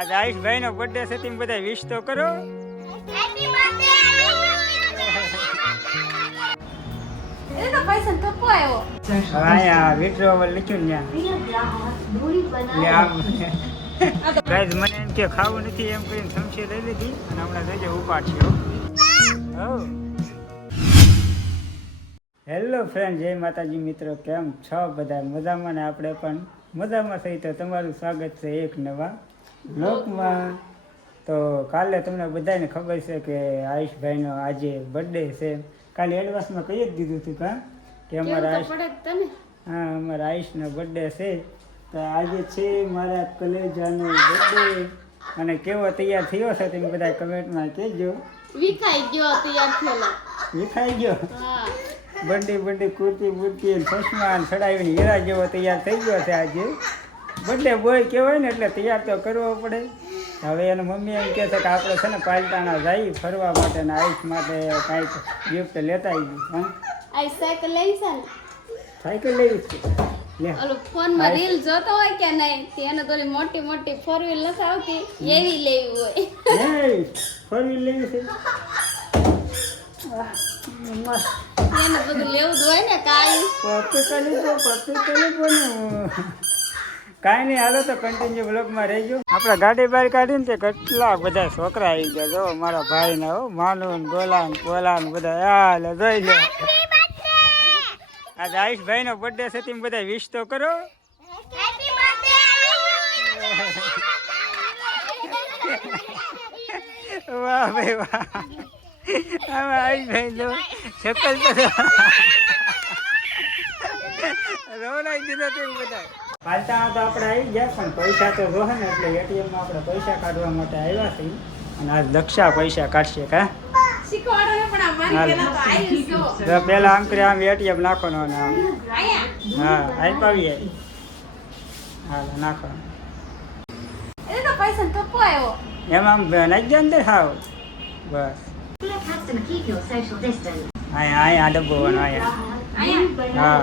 આજ આયુષભાઈ નો બર્થડે છે, તેમ બધા વિશ તો કરો. હેપી બર્થડે એ તો પૈસા થપ્પો આવ્યો. અહીંયા વિડ્રોવલ લખ્યું ને ગાઈસ મને એમ કે ખાવું નથી એમ કરીને સમસી લઈ લીધી અને હમણાં જોઈજો ઉપાડશે. હેલો ફ્રેન્ડ, જય માતાજી મિત્રો, કેમ છો બધા? મજામાં ને આપણે પણ મજામાં થઈ. તો તમારું સ્વાગત છે એક નવા બ્લોગમાં. તો કાલે તમને બધાને ખબર છે કે આયુષભાઈનો આજે બર્થડે છે. કાલે એડવાન્સમાં કહી જ દીધું હતું કે અમારા અમારા આયુષનો બર્થડે છે. તો આજે છે મારા કલેજાનો બર્થડે. અને કેવો તૈયાર થયો છે તમે બધા કમેન્ટમાં કહેજો. વિખાઈ ગયો તૈયાર થયેલો. વિખાઈ ગયો? હા. બંડી કુર્તી બુર્તી ચશ્મા ચડાવીને હીરા જેવો તૈયાર થઈ ગયો છે આજે. બર્થડે બોય કહેવાય ને એટલે તૈયાર તો કરવો પડે. હવે એની મમ્મી એમ કહે છે કે આપણે છે ને પાલટાણા જઈ ફરવા માટે ને આઈસ માટે કાંઈક ગિફ્ટ લેતા આવી. હા, આ સાયકલ લઈ છે ને? સાયકલ લેવી છે. લે ઓલો ફોનમાં રીલ જોતો હોય કે નહીં, તેને તો મોટી મોટી 4 વ્હીલ નથી આવતી એવી લેવી હોય. હે, 4 વ્હીલ લેવી છે. એને બધું લેવું જ હોય ને. કાંઈ કાંઈ નહીં, હાલો તો કન્ટિન્યુ બ્લોગમાં રહેજો. આપણે ગાડી બહાર કાઢીને તે કેટલા બધા છોકરા આવી ગયા. જો મારા ભાઈ ના હો, માનુ ને ગોલા ને પોલા ને બધા. હાલે જોઈ લો, આજે આયુષભાઈ નો બર્થડે છે, તેમ બધા વિશ તો કરો. વાહ ભાઈ વાહ. આમાં આયુષભાઈ જો શકલ તો રોવડાવી દીધો તેમ બધા. પાલતામાં તો આપણે આવી ગયા, પણ પૈસા તો જોહે ને, એટલે એટીએમમાં આપણે પૈસા કાઢવા માટે આવ્યા છીએ. અને આજ દક્ષા પૈસા કાઢશે. કા પેલા આમ કરી આમ એટીએમ નાખવાનો ને આમ. હા, આપાવીએ. હાલ નાખો. એમ આમ નાખી દે અંદર. હાવ બસ. અહીંયા ડબ્બો અહીંયા. હા,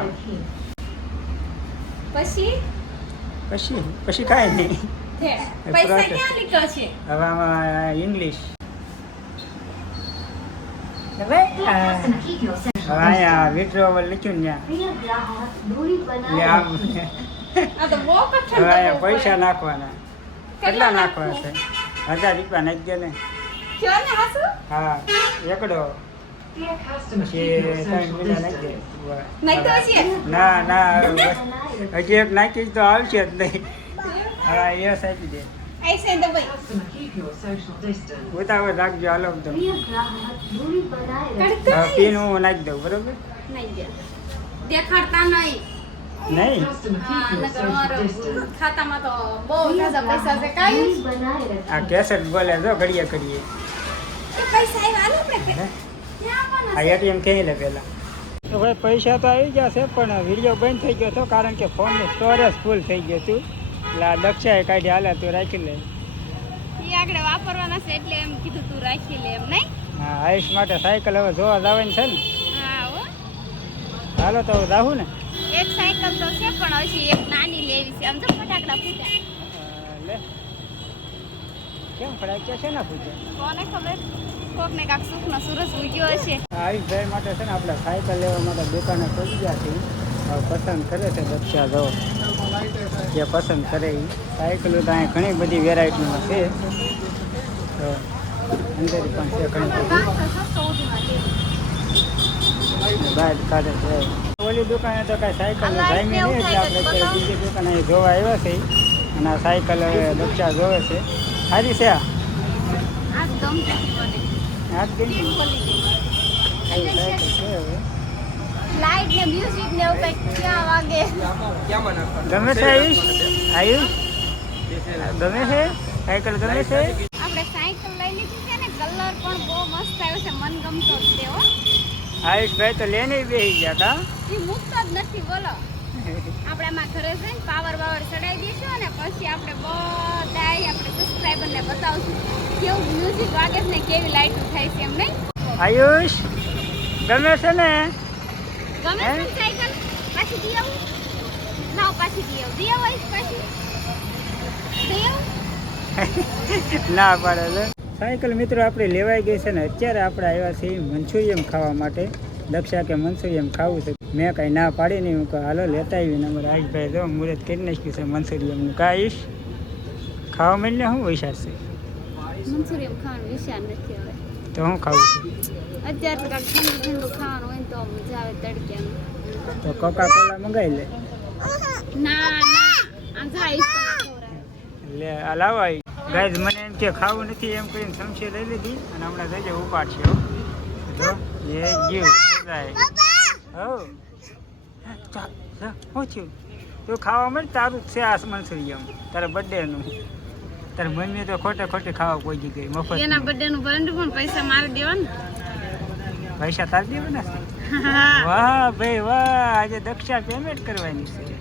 પછી કાંઈ નહીં. પૈસા ક્યાં લીધો છે? હવે આમાં ઇંગ્લિશ. હવે અહીંયા વિડ્રોવલ લખ્યું ને ત્યાં. હવે અહીંયા પૈસા નાખવાના. કેટલા નાખવાના છે? 1000 રૂપિયા નાખી દે ને. હા, એકડો. પછી 3 મહિના નાખી દે. ના હજી એક નાખી તો આવશે જ નહીં. હા, યસ આપી દે. ઉતાવળ રાખજો. હાલો તો પીન હું નાખી દઉં. બરોબર? દેખાડતા નહીં. નહીં, ખાતામાં તો બહુ તાજા પૈસા છે. કાંઈ આ કેસેટ બોલે જો ઘડિયા કરીએ. પૈસા આવ્યા આપણે. આ એટીએમ ક્યાંય લે પેલા. તો ભાઈ પૈસા તો આવી ગયા છે, પણ વિડીયો બંધ થઈ ગયો હતો કારણ કે ફોનનું સ્ટોરેજ ફૂલ થઈ ગયું હતું. એટલે આ દક્ષાએ કાઢી. હાલે તું રાખી લે. એ આગળ વાપરવાના છે એટલે એમ કીધું તું રાખી લે એમ. નહીં? હા, આયુષ માટે સાયકલ હવે જોવા જવાની છે ને. હા હો. હાલો તો જાવું ને. એક સાયકલ તો છે, પણ હજી એક નાની લેવી છે. આમ તો ફટાકડા ફૂટ્યા. લે કેમ ફટાક્યા છે ને પૂછ્યા? કોને ખબર, કોકને કાંક સુખનો સૂરજ ઉગ્યો હશે. આયુષભાઈ માટે છે ને આપણે સાયકલ લેવા માટે દુકાને પહોંચી ગયા છીએ. હવે પસંદ કરે છે દક્ષા. જો જે પસંદ કરે એ સાયકલો તો અહીંયા ઘણી બધી વેરાયટીમાં છે. તો અંદર પણ છે ઘણી બધી. બહાર કાઢે છે. ઓલી દુકાને તો કાંઈ સાયકલ જામી નહીં, એટલે આપણે અત્યારે બીજી દુકાને અહીં જોવા આવ્યા છે. અને આ સાયકલ હવે દક્ષા જોવે છે. સારી છે. આ હાથ ગઈ સાયકલ છે. હવે લાઈટ ને મ્યુઝિક ને એવું કંઈક ક્યાં વાગે. ગમે છે આયુષ? આયુષ ગમે છે સાયકલ? ગમે છે? આપણે સાયકલ લઈ લીધી છે ને, કલર પણ બહુ મસ્ત આવ્યો છે. મન ગમતો જ છે હો. આયુષભાઈ તો લઈને બેસી ગયા હતા. એ મૂકતો જ નથી. બોલો, આપણે આમાં ઘરે જઈને પાવર ચડાવી દઈશું અને પછી આપણે બધા આપણે સબસ્ક્રાઈબરને બતાવશું કેવું મ્યુઝિક વાગે છે ને કેવી લાઈટ થાય છે. એમ નહીં આયુષ ગમે છે ને? ગમે છે સાયકલ? પાછી દી આવું? લાવ પાછી દી આવું. દી આવું પાછી દી આવું. ના પાડે છે. સાયકલ મિત્રો આપણે લેવાઈ ગઈ છે ને અત્યારે આપણે આવ્યા છીએ મંચુરિયમ ખાવા માટે. દક્ષા કે મંચુરિયમ ખાવું છે, મેં કાંઈ ના પાડી નહીં. હું કહું હાલો લેતા આવીને અમારે આયુષભાઈ જો મુહૂર્ત કરી નાખ્યું છે મંચુરિયમનું. કાંઈશ ખાવા મળીને શું વિચાર છે? મંચુરિયમ ખાવાનું વિચાર નથી હવે. તો હું ખાવું છું અત્યારે તો કાંઈક ઠંડુ ઠંડુ ખાવાનું હોય ને તો મજા આવે તડક્યાનું. તો કોકા કોલા મંગાવી લે. ના ના આમ જો આઈસ તો લે આ લાવો ગાઈઝ. મને એમ કે ખાવું નથી એમ કરીને સમસી લઈ લીધી અને હમણાં જજે ઉપાડશે. હો જો એ ગયું હો ચાલ શું થયું? તું ખાવા મળે તારું છે આ મંચુરિયમ તારા બર્થડેનું. તારી મમ્મી તો ખોટે ખોટી ખાવા કોઈ ગઈ મફત. એના બર્થડે નું ભરંડું પણ પૈસા મારે દેવાના. પૈસા તારી દેવાના છે? વાહ ભાઈ વાહ, આજે દક્ષા પેમેન્ટ કરવાની છે.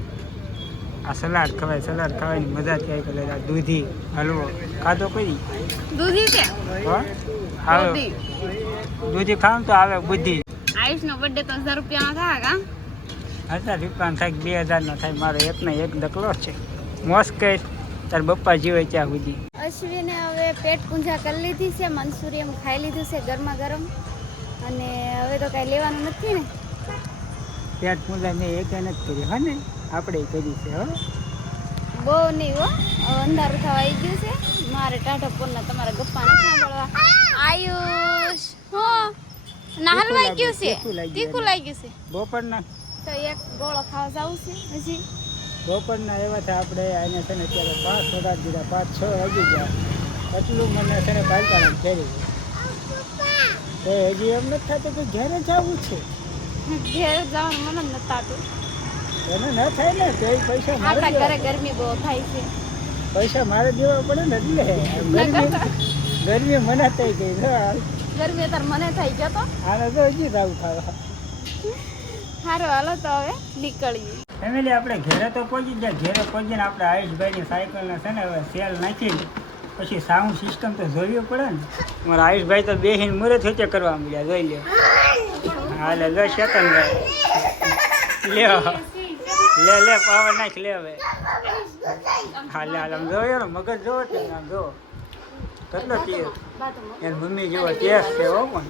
આ સલાડ ખવાય, સલાડ ખાવાની મજા થાય. પેલા આ દૂધી હલવો ખાધો કોઈ? દૂધી છે આવે દૂધી ખાવ તો આવે બુદ્ધિ. આયુષ નો બર્થડે તો 1000 રૂપિયાનો થાય કા? 1000 રૂપિયાનો થાય 2000 નો થાય. મારો એકનો એક દકલો છે. મોસ કઈ તાર બપ્પા જીવે ત્યાં સુધી. અશ્વિને હવે પેટ પૂંજા કરી લીધી છે, મંચુરિયમ ખાઈ લીધું છે ગરમા ગરમ. અને હવે તો કાંઈ લેવાનું નથી ને. પેટ પૂંજા મેં એક નથી કરી હા ને, આપણે કરી છે. હો બહુ નહીં હો, અંધારું થવા આવી ગયું છે. મારે ટાઢા પોરના તમારા ગપ્પા નથી સાંભળવા. આયુષ હો ના હલવાઈ ગયું છે, તીખું લાગ્યું છે. બપોરના તો એક ગોળો ખાવા જવું છે હજી. બપોરના એવા છે આપણે આને છે ને અત્યારે 5 વગાડી દીધા, 5-6 વાગી ગયા. એટલું મને છે ને પાલતાના ઘેરી તો હજી એમ નથી થતું કે ઘેરે જવું છે. ઘેર જવાનું મન જ નથી થતું. એને ન થાય ને તો પૈસા મારે આપણા ઘરે ગરમી બહુ થાય છે. પૈસા મારે દેવા પડે ને એટલે ગરમી મને થઈ ગઈ. ગરમી અત્યારે મને થઈ ગયો તો આને તો હજી આવું ખાવા. સારું હાલો તો હવે નીકળીએ. ફેમિલી આપણે ઘરે તો પહોંચી ગયા. ઘરે પહોંચીને આપણે આયુષભાઈની સાયકલને છે ને હવે સેલ નાખીને પછી સાઉન્ડ સિસ્ટમ તો જોવી પડે ને. મારા આયુષભાઈ તો બેહીને મુહૂર્ત વચ્ચે કરવા મળ્યા. જોઈ લે હાલે લો શેતનભાઈ લે લે પાવર નાખ લે હવે. હાલે હાલ આમ જો યાર મગજ જોવો છે આમ જો કેટલો તેજ. યાર મમ્મી જેવો તેજ છે હો. પણ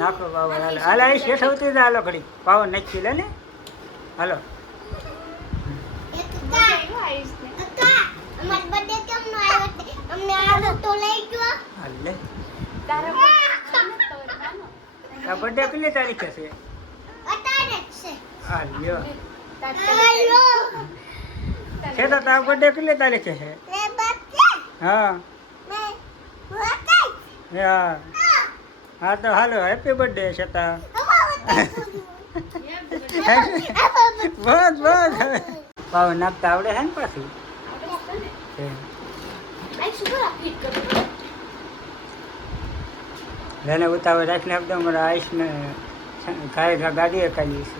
નાખો પાવર. હાલે હાલે આવી શેઠ આવતી જાય. હાલો ઘડી પાવર નાખી લે ને. હાલો હાલે આ બર્થડે કેટલી તારીખે છે? હાલ્યો છે તો તારો બર્થડે કેટલી તારીખે છે? હા હા હા તો હાલો હેપી બર્થડે છતાં. બસ બસ પાવ નાખતા આવડે છે ને પાછું. લઈને ઉતાવળ રાખીને એકદમ અમારા આઈસને ગાડી એકાલી છે.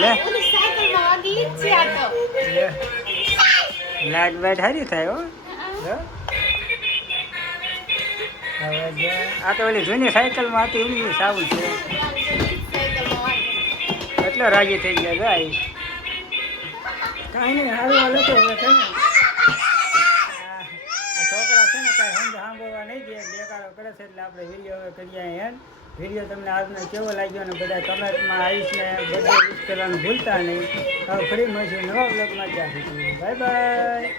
લે લાઈટ બાઈટ સારી થાય હો. આ તો ઓલી જૂની સાયકલમાં હતી એમની સાવું છે એટલો રાજી થઈ ગયા જાય. કાંઈ નહીં સારું હાલો તો હવે છે ને છોકરા છે ને કાંઈ સમજ સાંભળવા નહીં દે, બેકારો કરે છે. એટલે આપણે વિડીયો હવે કરીએ એન્ડ. વિડીયો તમને આજનો કેવો લાગ્યો અને બધા કમેન્ટમાં આવીશને બધા વિશ કરવાનું ભૂલતા નહીં. હવે ફરી મળશું નવા બ્લોગમાં. ત્યાં સુધી બાય બાય.